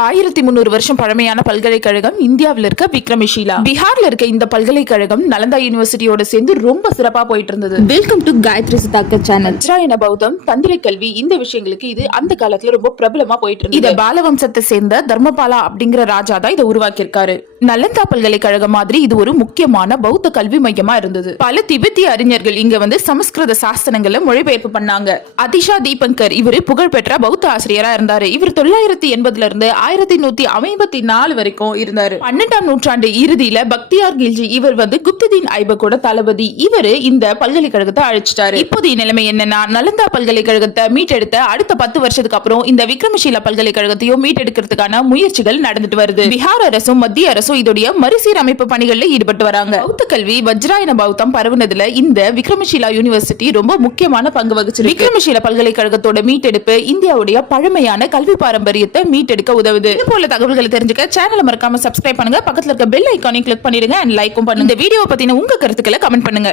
1300 வருஷம் பழமையான பல்கலைக்கழகம் இந்தியாவில் இருக்க விக்ரமஷீலா. பீகார்ல இருக்க இந்த பல்கலைக்கழகம் நலந்தா யூனிவர்சிட்டியோட சேர்ந்து ரொம்ப சிறப்பா போயிட்டு இருந்தது. Welcome to Gayathri Sithakkar channel. Vajrayana பௌத்தம், தந்திர கல்வி, இந்த விஷயங்களுக்கு இது அந்த காலத்துல ரொம்ப பிரபலமா போயிட்டு இருந்தது. இத பாலவம்சத்தை சேர்ந்த தர்மபாலா அப்படிங்கிற ராஜா தான் இதை உருவாக்கி இருக்காரு. நலந்தா பல்கலைக்கழகம் மாதிரி இது ஒரு முக்கியமான பௌத்த கல்வி மையமா இருந்தது. பல திபெத்திய அறிஞர்கள் இங்க வந்து சமஸ்கிருத சாஸ்திரங்களை மொழிபெயர்ப்பு பண்ணாங்க. அதிஷா தீபங்கர் இவரு புகழ்பெற்ற பௌத்த ஆசிரியரா இருந்தாரு. இவர் 980 இருந்து 1154 வரைக்கும் இருந்தாரு. 12ஆம் நூற்றாண்டு இறுதியில பக்தியார் கில்ஜி இவர் வந்து குப்ததீன் ஐபக்கோட தளபதி. இவரு இந்த பல்கலைக்கழகத்தை அழிச்சிட்டாரு. இப்போதைய நிலைமை என்னன்னா, நலந்தா பல்கலைக்கழகத்தை மீட்டெடுத்த அடுத்த 10 வருஷத்துக்கு அப்புறம் இந்த விக்ரமஷீலா பல்கலைக்கழகத்தையும் மீட்டெடுக்கிறதுக்கான முயற்சிகள் நடந்துட்டு வருது. பீகார் அரசும் மத்திய அரசும் இதோடைய மறுசீரமைப்பு பணிகள்ல ஈடுபட்டு வராங்க. பௌத்த கல்வி வஜ்ராயன பௌத்தம் பரவுனதுல இந்த விக்ரமஷீலா யூனிவர்சிட்டி ரொம்ப முக்கியமான பங்கு வகிச்சு. விக்ரமஷீலா பல்கலைக்கழகத்தோட மீட்டெடுப்பு இந்தியாவுடைய பழமையான கல்வி பாரம்பரியத்தை மீட்டெடுக்க உதவுது. இது போல தகவல்களை தெரிஞ்சுக்க சேனலை மறக்காம சப்ஸ்கிரைப் பண்ணுங்க. பக்கத்துல இருக்க பெல் ஐகானையும் கிளிக் பண்ணிடுங்க. அண்ட் லைக்கும் பண்ணுங்க. இந்த வீடியோ பத்தின உங்க கருத்துக்களை கமெண்ட் பண்ணுங்க.